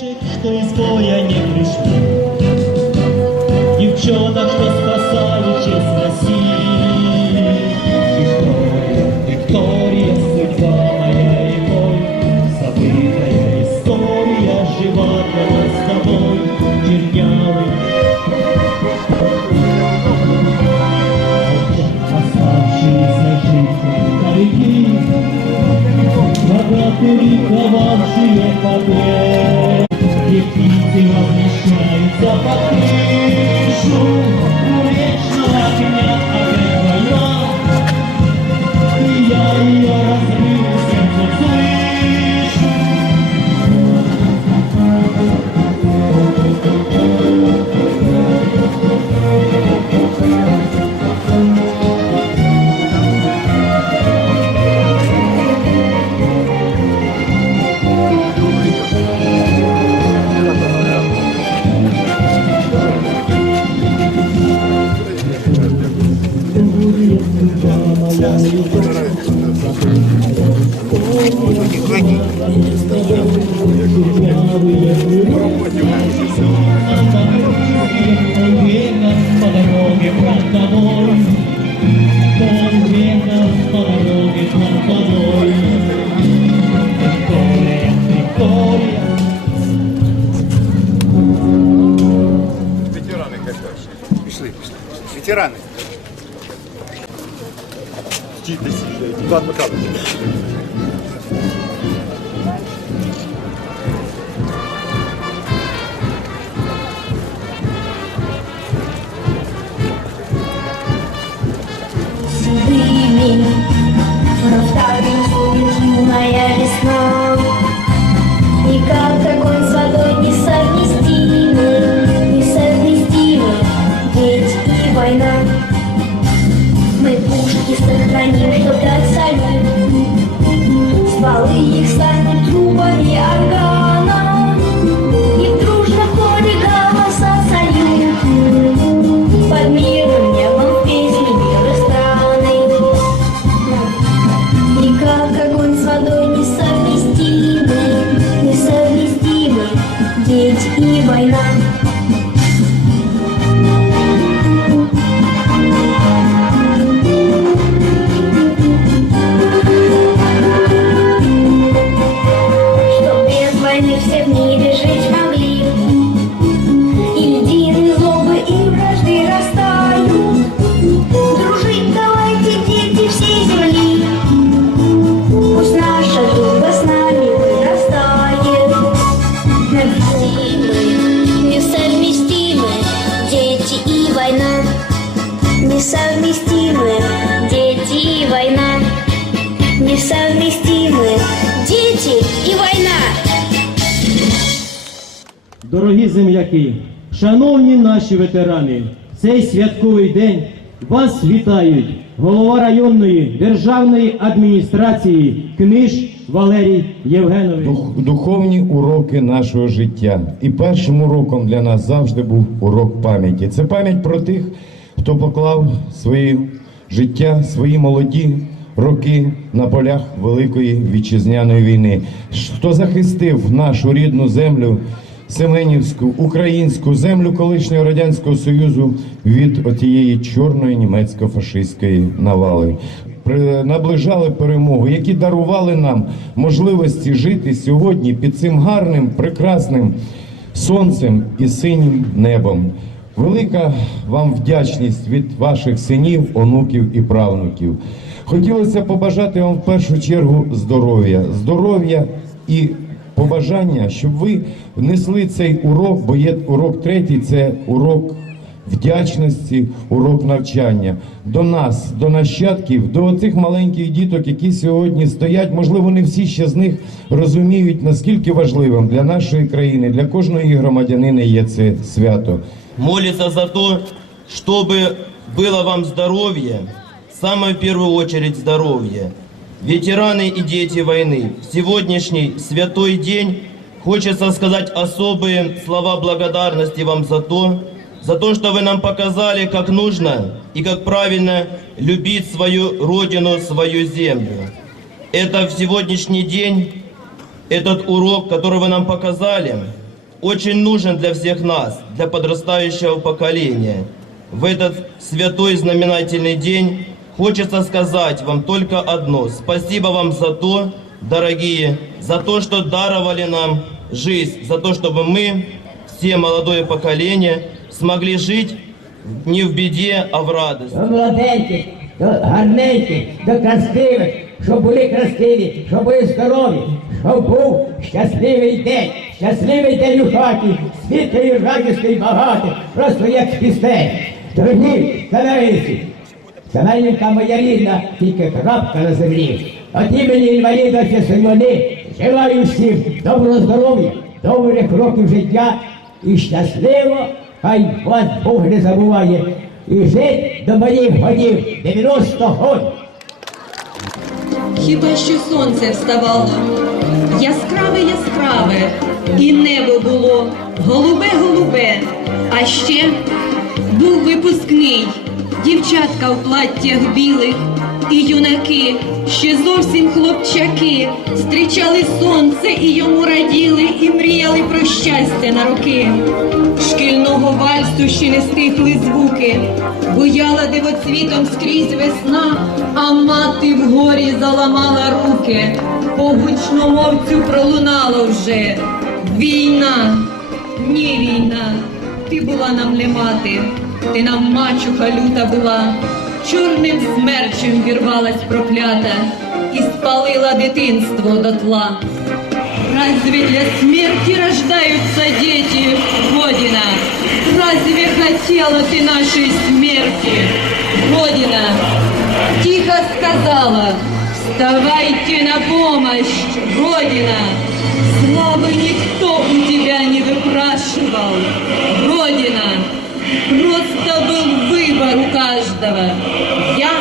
что из боя не пришли. Девчонок, что спасали честь России. Виктория, Виктория, судьба моя и мой, Забытая история жива с тобой, чернявый. Оставшиеся жизни далеки, Богатыри, ковавшие побед, novamente дороге фронтовой, полвека по дороге фронтовой. Виктория, Виктория, Ветераны как дальше? Пішли, пішли. Ветерани. Стійте, Іван Михайлович. Дорогі земляки, шановні наші ветерани, цей святковий день вас вітають голова районної державної адміністрації Книж Валерій Євгенович. Дух- духовні уроки нашого життя. І першим уроком для нас завжди був урок пам'яті. Це пам'ять про тих, хто поклав своє життя, свої молоді роки на полях Великої вітчизняної війни, хто захистив нашу рідну землю. Семенівську українську землю колишнього радянського союзу від отієї чорної німецько-фашистської навали наближали перемогу, які дарували нам можливості жити сьогодні під цим гарним, прекрасним сонцем і синім небом. Велика вам вдячність від ваших синів, онуків і правнуків. Хотілося побажати вам в першу чергу здоров'я, здоров'я і побажання, щоб ви внесли цей урок, бо є урок третій, це урок вдячності, урок навчання до нас, до нащадків, до цих маленьких діток, які сьогодні стоять. Можливо, не всі ще з них розуміють, наскільки важливим для нашої країни, для кожної громадянина є це свято. молится за то, чтобы было вам здоровье, самое в первую очередь здоровье. Ветераны и дети войны, в сегодняшний святой день хочется сказать особые слова благодарности вам за то, за то, что вы нам показали, как нужно и как правильно любить свою родину, свою землю. Это в сегодняшний день, этот урок, который вы нам показали, очень нужен для всех нас, для подрастающего поколения. В этот святой знаменательный день хочется сказать вам только одно. Спасибо вам за то, дорогие, за то, что даровали нам жизнь, за то, чтобы мы, все молодое поколение, смогли жить не в беде, а в радости. до молоденьких, до гарненьких, до красивих, щоб були красиві, щоб були здорові, щоб був щасливий день, щасливий день у хаті, світлий, радісний, багатий, просто як пісень. Дорогі семейці, Семенівка моя рідна, тільки крапка на землі. От імені інваліда Сімони желаю всім доброго здоров'я, добрих років життя і щасливо, хай вас Бог не забуває. І жить до моїх годів 90 років. Хіба що сонце вставало, яскраве яскраве, і небо було голубе голубе, а ще був випускний, дівчатка в платтях білих, і юнаки, ще зовсім хлопчаки, зустрічали сонце і йому раділи, і мріяли про щастя на роки. Шкільного вальсу ще не стихли звуки, буяла дивоцвітом скрізь весна, а мати вгорі заламала руки, по гучномовцю пролунало вже. Війна, ні війна, ти була нам не мати, ти нам мачуха люта була, чорним смерчем вірвалась проклята і спалила дитинство дотла. Разве для смерти рождаются дети, Родина? Разве хотела ты нашей смерти, Родина? Тихо сказала, вставайте на помощь, Родина. Славы никто у тебя не выпрашивал, был выбор у каждого, я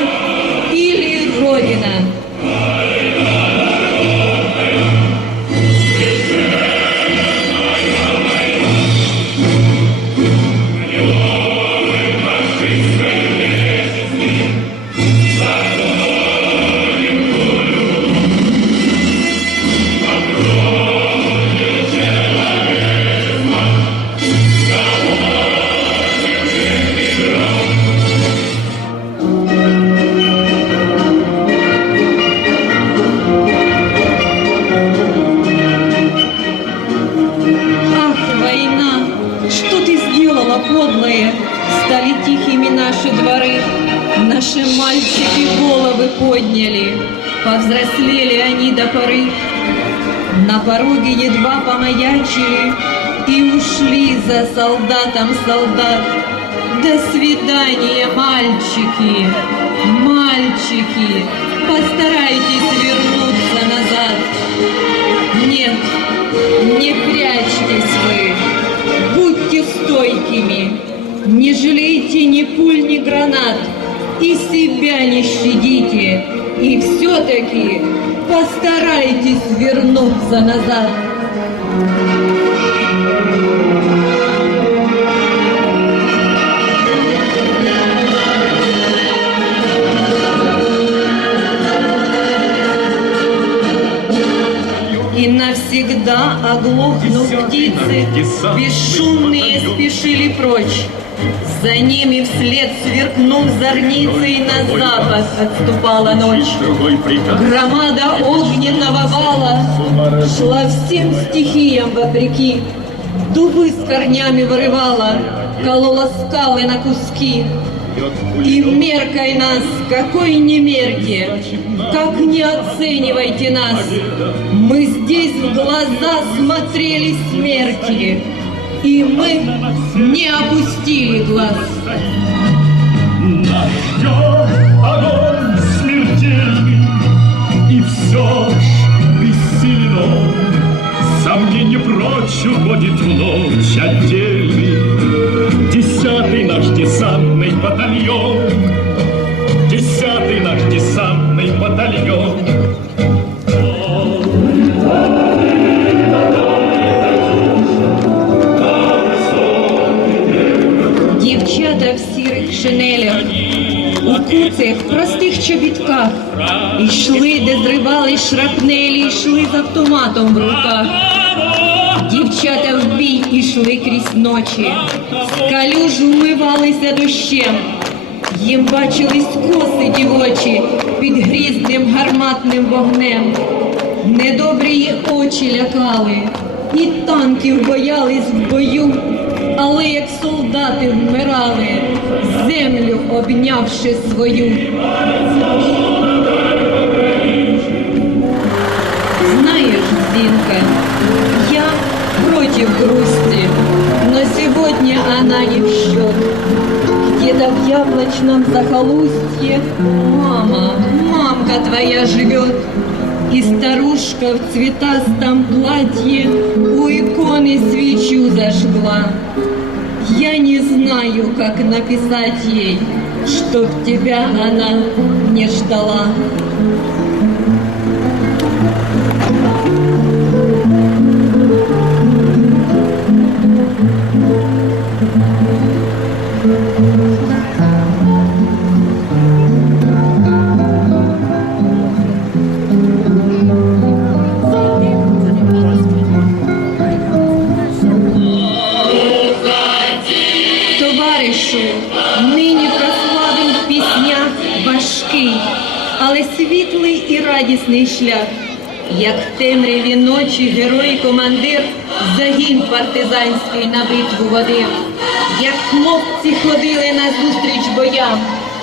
или Родина. Повзрослели они до поры. На пороге едва помаячили и ушли за солдатом солдат. До свидания, мальчики, мальчики, постарайтесь вернуться назад. Нет, не прячьтесь вы, будьте стойкими, не жалейте ни пуль, ни гранат, и себя не щадите, и все-таки постарайтесь вернуться назад. И навсегда оглохнув птицы, бесшумные спешили прочь. За ними вслед сверкнув зорницей на запад отступала ночь. Громада огненного вала шла всем стихиям вопреки. Дубы с корнями вырывала, колола скалы на куски. И меркой нас, какой не мерьте, как не оценивайте нас. Мы здесь в глаза смотрели смерти, и мы не опустили глаз. Ждет огонь смертельный, и все ж бессилен. Сомнение прочь уходит в ночь отдельный. Десятый наш десантный батальон, Десятый наш десантный батальон. У куцях, простих чобітках, йшли, де зривали шрапнелі, йшли з автоматом в руках. Дівчата в бій ішли крізь ночі, в калюжу вмивалися дощем. Їм бачились коси дівочі під грізним гарматним вогнем. Недобрі їх очі лякали, і танків боялись в бою, але як солдати вмирали, землю обнявши свою. Знаешь, Зинка, я против грусти, но сегодня она не в счет. Где-то в яблочном захолустье мама, мамка твоя живет. И старушка в цветастом платье у иконы свечу зажгла. Я не знаю, как написать ей, чтоб тебя она не ждала. Шлях. Як в темряві ночі герой командир загін партизанський на битву водив, як хлопці ходили на зустріч боям,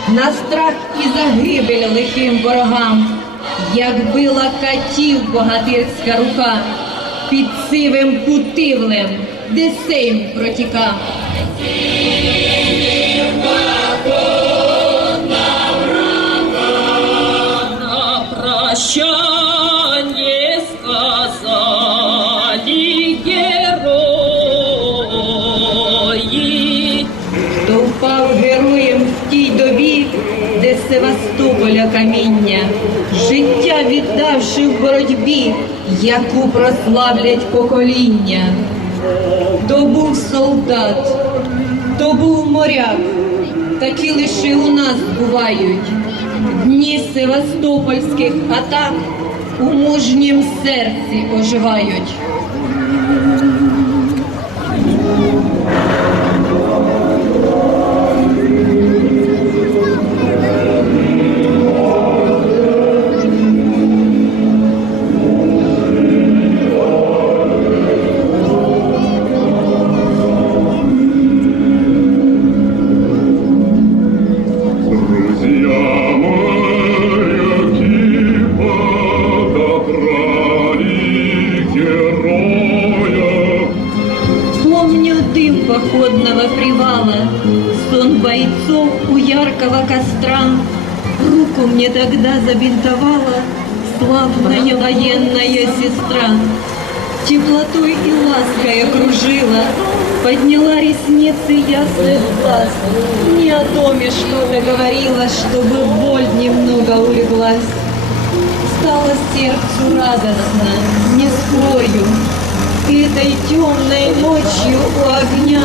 на страх і загибель лихим ворогам, як била катів богатирська рука, під сивим путивлем, де сейм протікав. на Каміння, життя віддавши в боротьбі, яку прославлять покоління. То був солдат, то був моряк, такі лише у нас бувають. Дні севастопольських атак у мужнім серці оживають. Тогда забинтовала славная военная сестра. Теплотой и лаской окружила, подняла ресницы ясных глаз. Не о доме что-то говорила, чтобы боль немного улеглась. Стало сердцу радостно, не скрою. Этой темной ночью у огня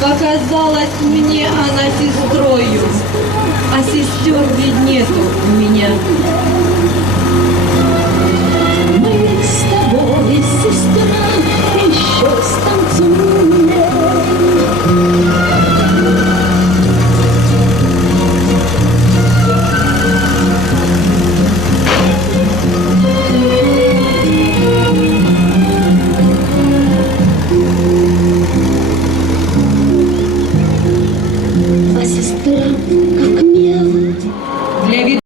Показалась мне она сестрою, А сестер ведь нету у меня.